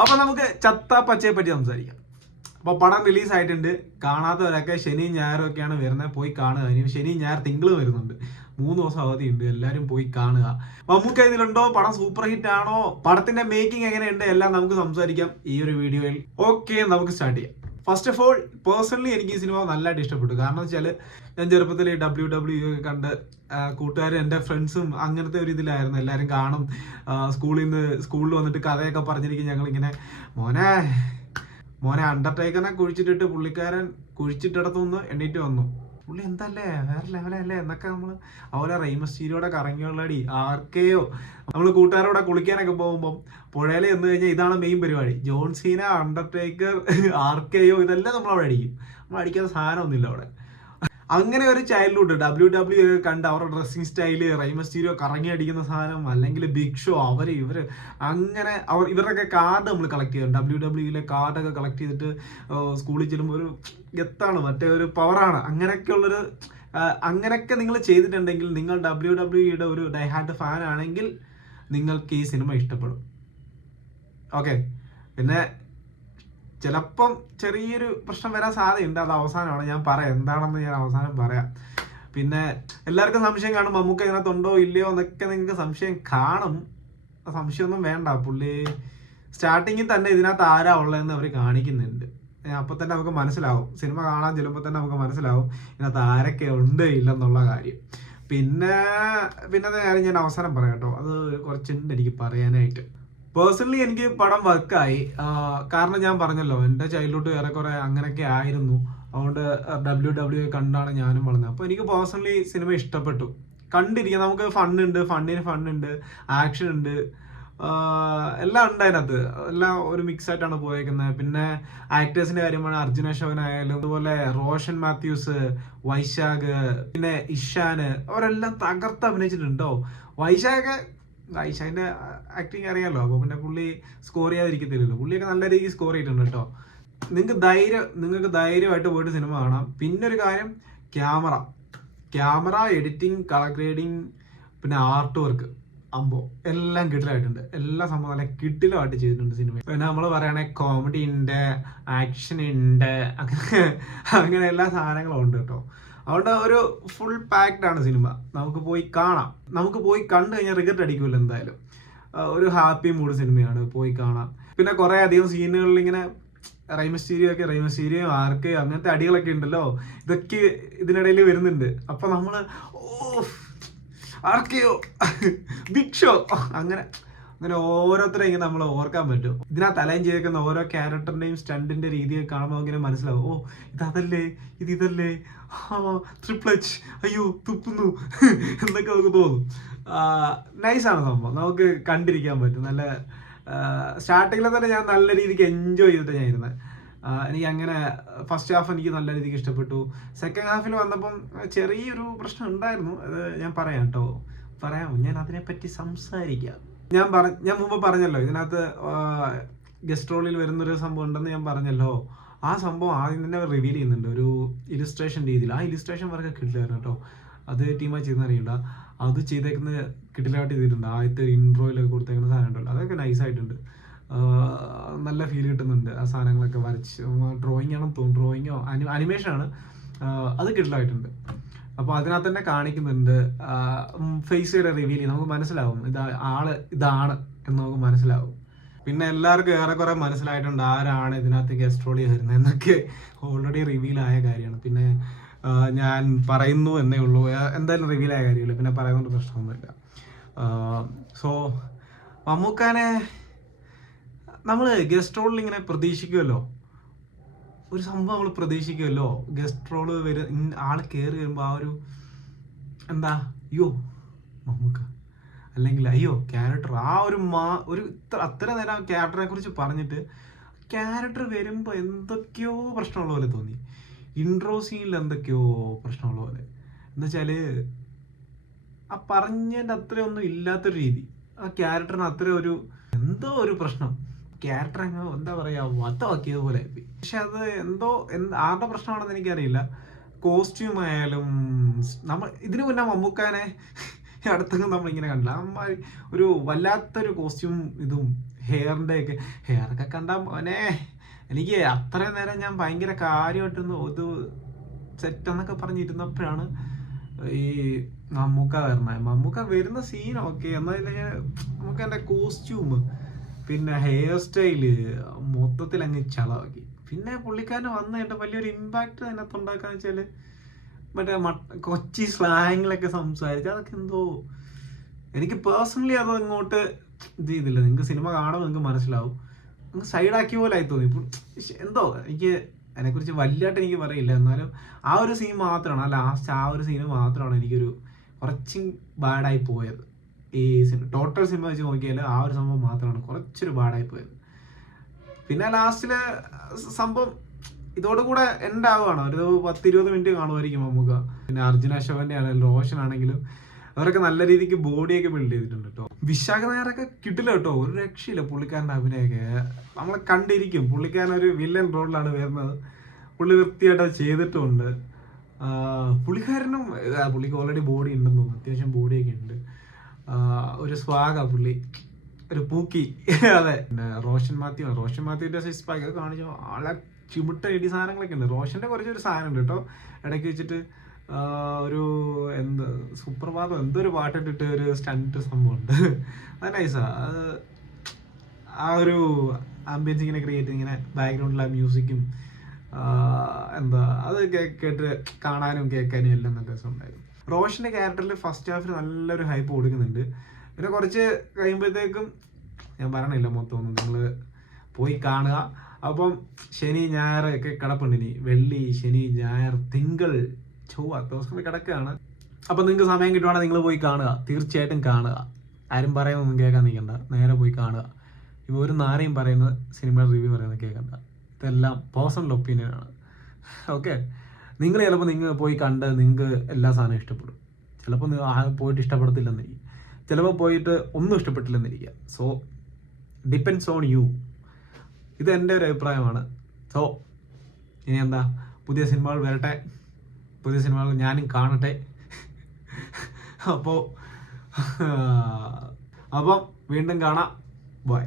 അപ്പൊ നമുക്ക് ചത്ത പച്ചയെ പറ്റി സംസാരിക്കാം. അപ്പൊ പടം റിലീസ് ആയിട്ടുണ്ട്. കാണാത്തവരൊക്കെ ശനിയും ഞായറും ഒക്കെയാണ് വരുന്നത്, പോയി കാണുക. ഇനി ശനി ഞായർ തിങ്കൾ വരുന്നുണ്ട്, 3 ദിവസം അവധിയുണ്ട്. എല്ലാരും പോയി കാണുക. മമ്മൂക്ക ഇതിലുണ്ടോ? പടം സൂപ്പർ ഹിറ്റ് ആണോ? പടത്തിന്റെ മേക്കിംഗ് എങ്ങനെയുണ്ട്? എല്ലാം നമുക്ക് സംസാരിക്കാം ഈ ഒരു വീഡിയോയിൽ. ഓക്കെ, നമുക്ക് സ്റ്റാർട്ട് ചെയ്യാം. ഫസ്റ്റ് ഓഫ് ഓൾ, പേഴ്സണലി എനിക്ക് ഈ സിനിമ നല്ലതായിട്ട് ഇഷ്ടപ്പെട്ടു. കാരണം വെച്ചാൽ ഞാൻ ചെറുപ്പത്തിൽ WWE ഒക്കെ കണ്ട് കൂട്ടുകാരും എൻ്റെ ഫ്രണ്ട്സും അങ്ങനത്തെ ഒരു ഇതിലായിരുന്നു. എല്ലാവരും കാണും. സ്കൂളിൽ വന്നിട്ട് കഥയൊക്കെ പറഞ്ഞിരിക്കും. ഞങ്ങളിങ്ങനെ മോനെ അണ്ടർടേക്കറിനെ കുഴിച്ചിട്ടിട്ട് പുള്ളിക്കാരൻ കുഴിച്ചിട്ടിടത്തുനിന്ന് എണ്ണീറ്റ് വന്നു. പുള്ളി എന്തല്ലേ, വേറെ ലെവലല്ലേ എന്നൊക്കെ നമ്മൾ അതുപോലെ റെയ്മസ്റ്റീരിയോടെ കറങ്ങിയുള്ളടി ആർക്കെയോ നമ്മൾ കൂട്ടുകാരോടെ കുളിക്കാനൊക്കെ പോകുമ്പോൾ പുഴയിൽ എന്ന് കഴിഞ്ഞാൽ ഇതാണ് മെയിൻ പരിപാടി. ജോൺ സീന, അണ്ടർടേക്കർ, ആർക്കെയോ ഇതെല്ലാം നമ്മൾ അവിടെ അടിക്കും. നമ്മൾ അടിക്കാത്ത സാധനമൊന്നുമില്ല അവിടെ. അങ്ങനെ ഒരു ചൈൽഡ്ഹുഡ് WWE ഒക്കെ കണ്ട് അവരുടെ ഡ്രസ്സിങ് സ്റ്റൈല്, റെയ്മസ്റ്റീരിയോ കറങ്ങി അടിക്കുന്ന സാധനം, അല്ലെങ്കിൽ ബിഗ് ഷോ, ഇവർ അങ്ങനെ ഇവരുടെയൊക്കെ കാർഡ് നമ്മൾ കളക്ട് ചെയ്യും. WWE കാർഡൊക്കെ കളക്ട് ചെയ്തിട്ട് സ്കൂളിൽ ചെല്ലുമ്പോൾ ഒരു ഗെത്താണ്, മറ്റേ ഒരു പവറാണ്. അങ്ങനെയൊക്കെ നിങ്ങൾ ചെയ്തിട്ടുണ്ടെങ്കിൽ, നിങ്ങൾ WWE ഒരു ഡൈഹാർഡ് ഫാൻ ആണെങ്കിൽ നിങ്ങൾക്ക് ഈ സിനിമ ഇഷ്ടപ്പെടും. ഓക്കെ, പിന്നെ ചിലപ്പം ചെറിയൊരു പ്രശ്നം വരാൻ സാധ്യതയുണ്ട്. അത് അവസാനമാണ് ഞാൻ പറയാം, എന്താണെന്ന് ഞാൻ അവസാനം പറയാം. പിന്നെ എല്ലാവർക്കും സംശയം കാണും, മമ്മൂക്ക ഇതിനകത്തുണ്ടോ ഇല്ലയോ എന്നൊക്കെ നിങ്ങൾക്ക് സംശയം കാണും. സംശയമൊന്നും വേണ്ട. പുള്ളി സ്റ്റാർട്ടിങ്ങിൽ തന്നെ ഇതിനകത്ത് ആരാ ഉള്ളതെന്ന് അവർ കാണിക്കുന്നുണ്ട്. അപ്പോൾ തന്നെ നമുക്ക് മനസ്സിലാവും. സിനിമ കാണാൻ ചെല്ലുമ്പോൾ തന്നെ നമുക്ക് മനസ്സിലാവും ഇതിനകത്ത് ആരൊക്കെ ഉണ്ട് ഇല്ലെന്നുള്ള കാര്യം. പിന്നത്തെ കാര്യം ഞാൻ അവസാനം പറയാം കേട്ടോ. അത് കുറച്ചുണ്ട് എനിക്ക് പറയാനായിട്ട്. പേഴ്സണലി എനിക്ക് പടം വർക്കായി. കാരണം ഞാൻ പറഞ്ഞല്ലോ, എൻ്റെ ചൈൽഡ്ഹുഡ് ഏറെക്കുറെ അങ്ങനെയൊക്കെ ആയിരുന്നു. അതുകൊണ്ട് WWE കണ്ടാണ് ഞാനും വളർന്നത്. അപ്പോൾ എനിക്ക് പേഴ്സണലി സിനിമ ഇഷ്ടപ്പെട്ടു. കണ്ടിരിക്കാം, നമുക്ക് ഫണ്ണുണ്ട്, ആക്ഷൻ ഉണ്ട്, എല്ലാം ഉണ്ട് അതിനകത്ത്. എല്ലാം ഒരു മിക്സ് ആയിട്ടാണ് പോയേക്കുന്നത്. പിന്നെ ആക്ടേഴ്സിന്റെ കാര്യമാണ്, അർജുന അശോകൻ ആയാലും, അതുപോലെ റോഷൻ മാത്യൂസ്, വൈശാഖ്, പിന്നെ ഇഷാന്, അവരെല്ലാം തകർത്ത് അഭിനയിച്ചിട്ടുണ്ടോ. വൈശാഖിന്റെ ആക്ടിങ് അറിയാമല്ലോ. അപ്പോൾ പിന്നെ പുള്ളി സ്കോർ ചെയ്യാതിരിക്കത്തില്ലല്ലോ. പുള്ളിയൊക്കെ നല്ല രീതിക്ക് സ്കോർ ചെയ്തിട്ടുണ്ട് കേട്ടോ. നിങ്ങൾക്ക് ധൈര്യമായിട്ട് പോയിട്ട് സിനിമ കാണാം. പിന്നെ ഒരു കാര്യം, ക്യാമറ എഡിറ്റിംഗ്, കളർ ഗ്രേഡിങ്, പിന്നെ ആർട്ട് വർക്ക്, എല്ലാം കിടിലായിട്ടുണ്ട്. എല്ലാ സംഭവം നല്ല കിടിലമായിട്ട് ചെയ്തിട്ടുണ്ട് സിനിമ. പിന്നെ നമ്മൾ പറയുകയാണെങ്കിൽ കോമഡി ഉണ്ട്, ആക്ഷൻ ഉണ്ട്, അങ്ങനെ എല്ലാ സാധനങ്ങളും ഉണ്ട് കേട്ടോ. അതുകൊണ്ട് ഒരു ഫുൾ പാക്ഡ് ആണ് സിനിമ. നമുക്ക് പോയി കാണാം. നമുക്ക് പോയി കണ്ടു കഴിഞ്ഞാൽ റിഗ്രറ്റ് അടിക്കുമല്ലോ എന്തായാലും. ഒരു ഹാപ്പി മൂഡ് സിനിമയാണ്, പോയി കാണാം. പിന്നെ കുറേ അധികം സീനുകളിൽ ഇങ്ങനെ റെയ്മസ്റ്റീരിയോ ആർക്ക് അങ്ങനത്തെ അടികളൊക്കെ ഉണ്ടല്ലോ, ഇതൊക്കെ ഇതിനിടയിൽ വരുന്നുണ്ട്. അപ്പൊ നമ്മള് ആർക്കെയോ ബിഗ് ഷോ അങ്ങനെ ഓരോരുത്തരെ ഇങ്ങനെ നമ്മൾ ഓർക്കാൻ പറ്റും. ഇതിനകത്ത് അലൈൻ ചെയ്തേക്കുന്ന ഓരോ ക്യാരക്ടറിന്റെയും സ്റ്റണ്ടിന്റെ രീതിയൊക്കെ കാണുമ്പോൾ ഇങ്ങനെ മനസ്സിലാവും, ഇതല്ലേ, ഇതല്ലേ, ട്രിപ്ലച്ച്, അയ്യോ തുപ്പുന്നു എന്നൊക്കെ നമുക്ക് തോന്നും. നൈസാണ് സംഭവം, നമുക്ക് കണ്ടിരിക്കാൻ പറ്റും. നല്ല സ്റ്റാർട്ടിങ്ങിൽ തന്നെ ഞാൻ നല്ല രീതിക്ക് എൻജോയ് ചെയ്തിട്ട് ഞാൻ ഇരുന്നത്. എനിക്ക് അങ്ങനെ ഫസ്റ്റ് ഹാഫ് എനിക്ക് നല്ല രീതിക്ക് ഇഷ്ടപ്പെട്ടു. സെക്കൻഡ് ഹാഫിൽ വന്നപ്പം ചെറിയൊരു പ്രശ്നം ഉണ്ടായിരുന്നു. അത് ഞാൻ പറയാം കേട്ടോ, ഞാൻ അതിനെപ്പറ്റി സംസാരിക്കാം. ഞാൻ മുമ്പ് പറഞ്ഞല്ലോ, ഇതിനകത്ത് ഗസ്റ്റ് റോളിൽ വരുന്നൊരു സംഭവം ഉണ്ടെന്ന് ഞാൻ പറഞ്ഞല്ലോ. ആ സംഭവം ആദ്യം തന്നെ റിവീൽ ചെയ്യുന്നുണ്ട് ഒരു ഇലിസ്ട്രേഷൻ രീതിയിൽ. ആ ഇലിസ്ട്രേഷൻ വർക്ക് കിട്ടില്ലായിരുന്നു കേട്ടോ. അത് ടീമായി ചെയ്തെന്നറിയില്ല, അത് ചെയ്തേക്കുന്നത് കിട്ടിലായിട്ട് ചെയ്തിട്ടുണ്ട്. ആദ്യത്തെ ഇൻട്രോയിലൊക്കെ കൊടുത്തേക്കുന്ന സാധനം ഉണ്ടല്ലോ, അതൊക്കെ നൈസായിട്ടുണ്ട്. നല്ല ഫീൽ കിട്ടുന്നുണ്ട് ആ സാധനങ്ങളൊക്കെ വരച്ച്. ഡ്രോയിങ് ആണെന്ന് തോന്നുന്നു, ഡ്രോയിങ്ങോ അനിമേഷനാണ്. അത് കിട്ടിലായിട്ടുണ്ട്. അപ്പോൾ അതിനകത്ത് തന്നെ കാണിക്കുന്നുണ്ട്, ഫേസ് ചെയ്ത് റിവീൽ ചെയ്യും. നമുക്ക് മനസ്സിലാവും ഇതാണ് എന്ന് നമുക്ക് മനസ്സിലാവും. പിന്നെ എല്ലാവർക്കും ഏറെക്കുറെ മനസ്സിലായിട്ടുണ്ട് ആരാണ് ഇതിനകത്ത് ഗസ്റ്റ് റോളി വരുന്നത് എന്നൊക്കെ ഓൾറെഡി റിവീൽ ആയ കാര്യമാണ്. പിന്നെ ഞാൻ പറയുന്നു എന്നേ ഉള്ളൂ, എന്തായാലും റിവീൽ ആയ കാര്യമില്ല, പിന്നെ പറയുന്നതുകൊണ്ട് പ്രശ്നമൊന്നുമില്ല. സോ മമ്മൂക്കാനെ നമ്മൾ ഗസ്റ്റ് റോളിൽ ഇങ്ങനെ പ്രതീക്ഷിക്കുമല്ലോ, ഒരു സംഭവം നമ്മൾ പ്രതീക്ഷിക്കുമല്ലോ. ഗസ്റ്റ് റോള് ആൾ കയറി വരുമ്പോൾ ആ ഒരു എന്താ, അയ്യോ മമ്മൂക്ക, അല്ലെങ്കിൽ അയ്യോ ക്യാരക്ടർ, ആ ഒരു അത്ര നേരം ക്യാരക്ടറെ കുറിച്ച് പറഞ്ഞിട്ട് ക്യാരക്ടർ വരുമ്പോൾ എന്തൊക്കെയോ പ്രശ്നമുള്ള പോലെ തോന്നി. ഇൻട്രോ സീനിൽ എന്തൊക്കെയോ പ്രശ്നമുള്ള പോലെ. എന്നുവെച്ചാൽ ആ പറഞ്ഞതിൻ്റെ അത്രയൊന്നും ഇല്ലാത്തൊരു രീതി, ആ ക്യാരക്ടറിന് അത്ര എന്തോ ഒരു പ്രശ്നം. ക്യാരക്ടർ എന്താ പറയാ, വധമാക്കിയത് പോലെ. പക്ഷെ അത് ആരുടെ പ്രശ്നമാണെന്ന് എനിക്കറിയില്ല. കോസ്റ്റ്യൂം ആയാലും ഇതിനു മുന്നേ മമ്മൂക്കാനെ അടുത്തൊന്നും നമ്മളിങ്ങനെ കണ്ടില്ല. ഒരു വല്ലാത്തൊരു കോസ്റ്റ്യൂം ഇതും ഹെയറൊക്കെ കണ്ടാൽ മോനെ എനിക്ക് അത്രയും നേരം ഞാൻ ഭയങ്കര കാര്യമായിട്ടൊന്ന് ഇത് സെറ്റ് എന്നൊക്കെ പറഞ്ഞിരുന്നപ്പോഴാണ് ഈ മമ്മൂക്ക വരുന്ന സീൻ ഓക്കെ, എന്നാലും നമുക്ക് എൻ്റെ കോസ്റ്റ്യൂം പിന്നെ ഹെയർ സ്റ്റൈല് മൊത്തത്തിൽ അങ്ങ് ചളവാക്കി. പിന്നെ പുള്ളിക്കാരന് വന്ന് എൻ്റെ വലിയൊരു ഇമ്പാക്റ്റ് അതിനകത്ത് ഉണ്ടാക്കാന്ന് വെച്ചാൽ മറ്റേ കൊച്ചി സ്ലാങ്ങിലൊക്കെ സംസാരിച്ച് അതൊക്കെ എന്തോ എനിക്ക് പേഴ്സണലി അത് അങ്ങോട്ട് ഇത് ചെയ്തില്ല. നിങ്ങൾക്ക് സിനിമ കാണുമ്പോൾ നിങ്ങൾക്ക് മനസ്സിലാവും, നിങ്ങൾക്ക് സൈഡാക്കിയ പോലെ ആയി തോന്നി. ഇപ്പം എന്തോ എനിക്ക് അതിനെക്കുറിച്ച് വലിയതായിട്ട് എനിക്ക് പറയില്ല, എന്നാലും ആ ഒരു സീൻ മാത്രമാണ്, ആ ലാസ്റ്റ് ആ ഒരു സീന് മാത്രമാണ് എനിക്കൊരു കുറച്ച് ബാഡായി പോയത്. ഈ ടോട്ടൽ സിനിമ വെച്ച് നോക്കിയാൽ ആ ഒരു സംഭവം മാത്രമാണ് കുറച്ചൊരു ബാഡായി പോയത്. പിന്നെ ലാസ്റ്റില് സംഭവം ഇതോടുകൂടെ എൻഡ് ആവുകയാണ്. ഒരു 10-20 മിനിറ്റ് കാണുമായിരിക്കും നമുക്ക്. പിന്നെ അർജുന അശോകന്റെ ആണെങ്കിലും റോഷൻ ആണെങ്കിലും അവരൊക്കെ നല്ല രീതിക്ക് ബോഡിയൊക്കെ ബിൽഡ് ചെയ്തിട്ടുണ്ട് കേട്ടോ. വിശാഖ നായരൊക്കെ കിട്ടില്ല കേട്ടോ, ഒരു രക്ഷയില്ല പുള്ളിക്കാരൻ്റെ അഭിനയൊക്കെ. നമ്മളെ കണ്ടിരിക്കും. പുള്ളിക്കാരൻ ഒരു വില്ലൻ റോളിലാണ് വരുന്നത്, പുള്ളി വൃത്തിയായിട്ട് അത് ചെയ്തിട്ടുമുണ്ട്. പുള്ളിക്ക് ഓൾറെഡി ബോഡി ഉണ്ടെന്ന് തോന്നുന്നു, അത്യാവശ്യം ബോഡിയൊക്കെ ഉണ്ട്. ഒരു സ്വാഗ പുള്ളി, ഒരു പൂക്കി. അതെ. പിന്നെ റോഷൻ മാത്യുവിന്റെ സിക്സ് പാക്ക് കാണിച്ചു ആളെ ചിമിട്ട ഇടി സാധനങ്ങളൊക്കെ ഉണ്ട്. റോഷന്റെ കുറച്ചൊരു സാധനം ഉണ്ട് കേട്ടോ, ഇടയ്ക്ക് വെച്ചിട്ട് ഒരു എന്ത് സുപ്രഭാതം എന്തൊരു പാട്ടിട്ടിട്ട് ഒരു സ്റ്റണ്ട് സംഭവം ഉണ്ട്. അത് നൈസാ. അത് ആ ഒരു ആംബിയൻസ് ഇങ്ങനെ ക്രിയേറ്റ്, ഇങ്ങനെ ബാക്ക്ഗ്രൗണ്ടിലെ മ്യൂസിക്കും എന്താ അത് കേട്ട് കാണാനും കേൾക്കാനും എല്ലാം നല്ല രസമുണ്ടായിരുന്നു. റോഷന്റെ ക്യാരക്ടറിൽ ഫസ്റ്റ് ഹാഫിൽ നല്ലൊരു ഹൈപ്പ് കൊടുക്കുന്നുണ്ട്. പിന്നെ കുറച്ച് കഴിയുമ്പോഴത്തേക്കും ഞാൻ പറയണില്ല മൊത്തമൊന്നും, നിങ്ങൾ പോയി കാണുക. അപ്പം ശനി ഞായർ ഒക്കെ കിടപ്പുണ്ട്, ഇനി വെള്ളി ശനി ഞായർ തിങ്കൾ ചൊവ്വ ദിവസങ്ങൾ കിടക്കുകയാണ്. അപ്പം നിങ്ങൾക്ക് സമയം കിട്ടുവാണെങ്കിൽ നിങ്ങൾ പോയി കാണുക, തീർച്ചയായിട്ടും കാണുക. ആരും പറയുന്നൊന്നും കേൾക്കാൻ നിൽക്കണ്ട, നേരെ പോയി കാണുക. ഇപ്പോൾ ഒരു നാരെയും പറയുന്ന സിനിമയുടെ റിവ്യൂ പറയുന്നത് കേൾക്കണ്ട, ഇതെല്ലാം പേഴ്സണൽ ഒപ്പീനിയനാണ്. ഓക്കെ, നിങ്ങൾ ചിലപ്പോൾ പോയി കണ്ട് നിങ്ങൾക്ക് എല്ലാ സാധനവും ഇഷ്ടപ്പെടും, ചിലപ്പോൾ പോയിട്ട് ഇഷ്ടപ്പെടത്തില്ലെന്നിരിക്കും, ചിലപ്പോൾ പോയിട്ട് ഒന്നും ഇഷ്ടപ്പെട്ടില്ലെന്നിരിക്കുക. So depends on you. ഇത് എൻ്റെ ഒരു അഭിപ്രായമാണ്. സോ ഇനി എന്താ, പുതിയ സിനിമകൾ വരട്ടെ, പുതിയ സിനിമകൾ ഞാനും കാണട്ടെ. അപ്പോൾ വീണ്ടും കാണാം. ബൈ.